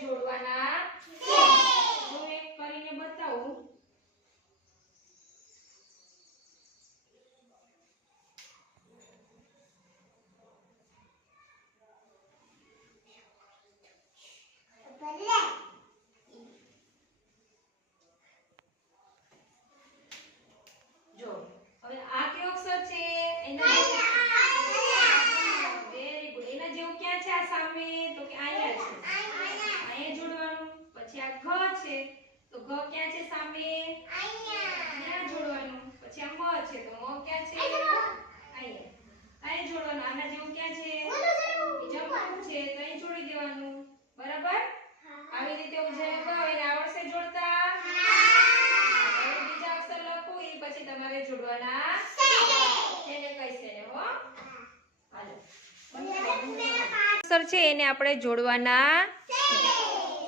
જોડવાના હું એક કરીને બતાવું જો હવે આ કયો અક્ષર છે એના વેરી ગુડ એના જેવું ક્યાં છે આ સામે તો કે અહીંયા છે અહીંયા જોડવાનું પછી આ ઘ છે તો ઘ ક્યાં છે સામે અહીંયા જોડવાનું પછી આ મ છે તો મ ક્યાં છે અહીંયા અહીંયા જોડવાનું આના જેવું ક્યાં છે બીજા મ છે તો અહીં જોડી દેવાનું. બરાબર? આવી રીતે હું જેને એને આવડશે જોડતા. બીજા અક્ષર લખો એ પછી તમારે જોડવાના કહીશ એને હો. અક્ષર છે એને આપણે જોડવાના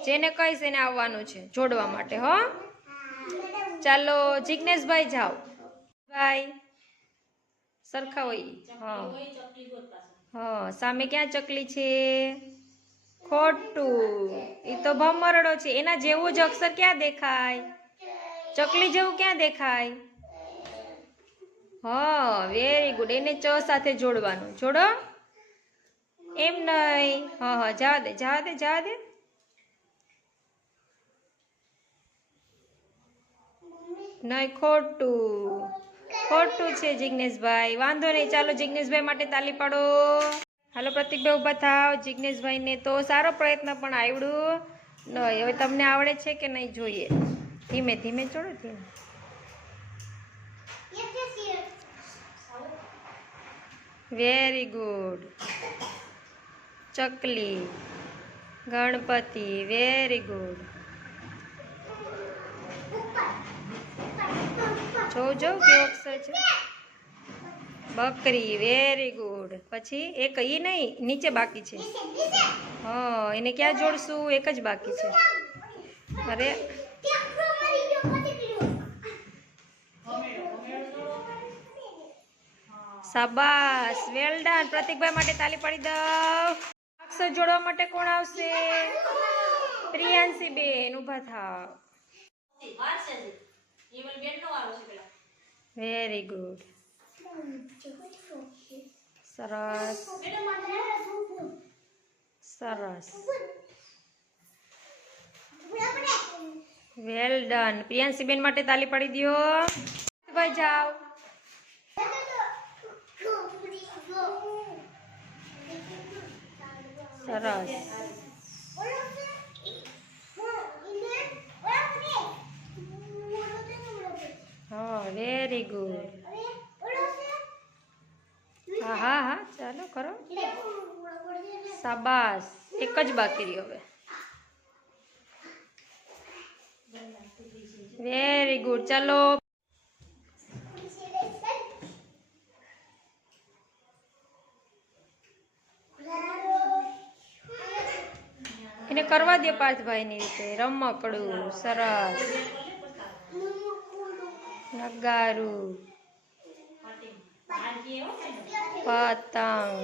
જેને કહીશ એને આવવાનું છે જોડવા માટે હો. ચાલો જિજ્ઞેશભાઈ જાઓ. ભાઈ. સરખા હોય. હા હા, સામે ક્યાં ચકલી છે? ખોટું. એ તો ભમરડો છે. એના જેવું જ અક્ષર ક્યાં દેખાય? ચકલી જેવું ક્યાં દેખાય? હા વેરી ગુડ એને ચ સાથે જોડવાનું. જોડો. એમ નહીં હા હા, જવા દે જવા દે જવા દે. નહીં ખોટું. ખોટું છે જિજ્ઞેશભાઈ વાંધો નહીં, ચાલો જિજ્ઞેશભાઈ માટે તાલી પાડો. હાલો પ્રતિકભાઈ ઊભા થાવ. જિગ્નેશભાઈને તો સારો પ્રયત્ન પણ આવડ્યું. નહીં હવે તમને આવડે છે કે નહીં જોઈએ? ધીમે ધીમે, ચોડો, ધીમે. વેરી ગુડ ચકલી. ગણપતિ. વેરી ગુડ જોઉં જો કેવો અક્ષર છે? બકરી વેરી ગુડ પછી એક એ નહીં નીચે બાકી છે. હા, એને ક્યાં જોડશું? એક જ બાકી છે. અરે. શાબાશ. વેલ ડન પ્રતિકભાઈ માટે તાલી પડી દઉં. અક્ષર જોડવા માટે કોણ આવશે? પ્રિયાંશી બેન ઊભા થાવ. વેરી ગુડ સરસ. સરસ. વેલ ડન પ્રિયાંશીબેન માટે તાલી પાડી દો ભાઈ જાઓ. સરસ. વેરી ગુડ હા હા હા, ચાલો કરો. શાબાશ. એક જ બાકી રહ્યો હવે. વેરી ગુડ ચાલો. એને કરવા દે પાર્થભાઈની રીતે. રમકડું સરસ. નગારું પતંગ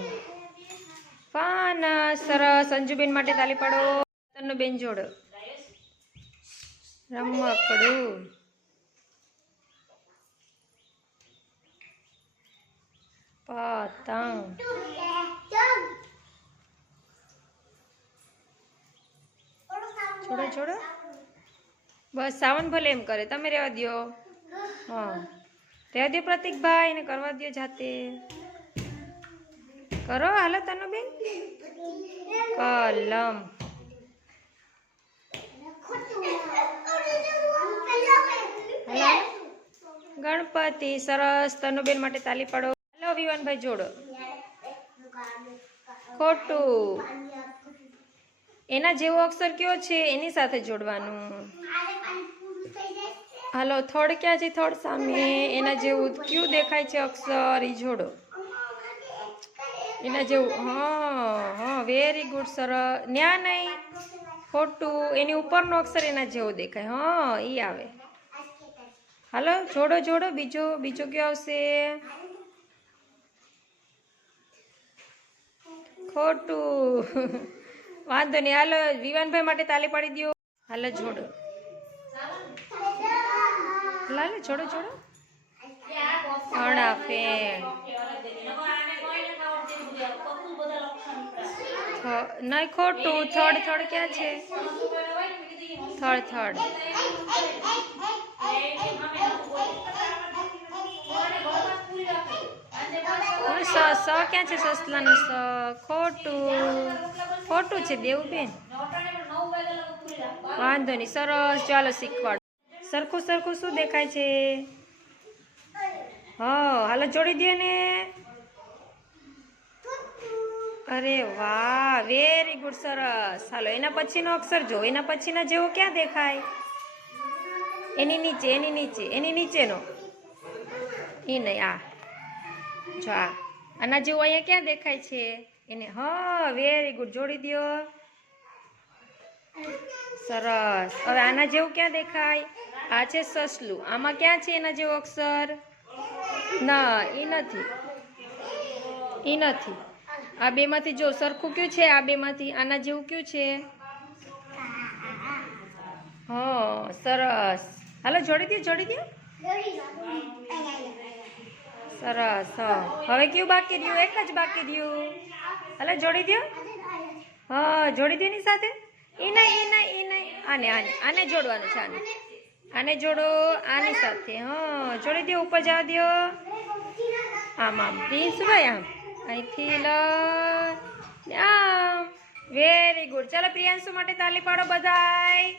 પાન સરસ અંજુબેન માટે તાલી પાડો તન્નુ બેન જોડો રમકડું પતંગ છોડો છોડો બસ સાવન ભલે એમ કરે તમે રહેવા દ્યો હા. રહેવા દો પ્રતિકભાઈ એને કરવા દો જાતે. કરો, હાલો તનુ બેન કલમ ગણપતિ, સરસ. તનુબેન માટે તાલી પાડો. હાલો, વિવાનભાઈ, જોડો. ખોટું. એના જેવો અક્ષર કયો છે? એની સાથે જોડવાનું. હાલો, થડ ક્યાં છે થડ સામે એના જેવું કયું દેખાય છે અક્ષર એ જોડો. એના જેવું, હા હા વેરી ગુડ સર ન્યા નહીં, ખોટું, એની ઉપરનો અક્ષર એના જેવો દેખાય. હા એ આવે. હાલો, જોડો જોડો, બીજો બીજો કયો આવશે? ખોટું. વાંધો નહીં, હાલો, વિવાનભાઈ માટે તાલી પાડી દો હાલો, જોડો. લાલે છોડો છોડો થ- નહીં ખોટું થર્ડ થર્ડ ક્યાં છે? થર્ડ થર્ડ સ સ ક્યાં છે સસલાનું સ? ખોટું. ખોટું છે દેવું બેન વાંધો નહીં સરસ ચાલો શીખવાડ. સરખું સરખું શું દેખાય છે? હ, હાલો જોડી દે ને. અરે વાહ વેરી ગુડ સરસ. હાલો, એના પછીનો અક્ષર જો, એના પછીના જેવો ક્યાં દેખાય? એની નીચે એની નીચે, એની નીચેનો. એ નહીં, આ. જો આ. આના જેવું અહીંયા ક્યાં દેખાય છે? એને, હ વેરી ગુડ જોડી દ્યો. સરસ. હવે આના જેવું ક્યાં દેખાય? આ છે સસલું. આમાં ક્યાં છે એના જેવો અક્ષર? ના એ નથી. એ નથી. આ બેમાંથી જો સરખું કયું છે? આ બેમાંથી. આના જેવું કયું છે? હા, સરસ. હાલો, જોડી દો જોડી દો સરસ હવે કયું બાકી રહ્યું એક જ બાકી રહ્યું હાલો, જોડી દો હા, જોડી દો સાથે? એ નહીં એ નહીં એ નહીં. આને આને આને જોડવાનું છે આને. આને જોડો, આની સાથે, હા, જોડી દો, ઉપર જવા દો. આમ આમ પ્રિન્સભાઈ આમ. અહીંથી લ આમ. વેરી ગુડ ચાલો, પ્રિયાંશુ માટે તાલી પાડો બધાય.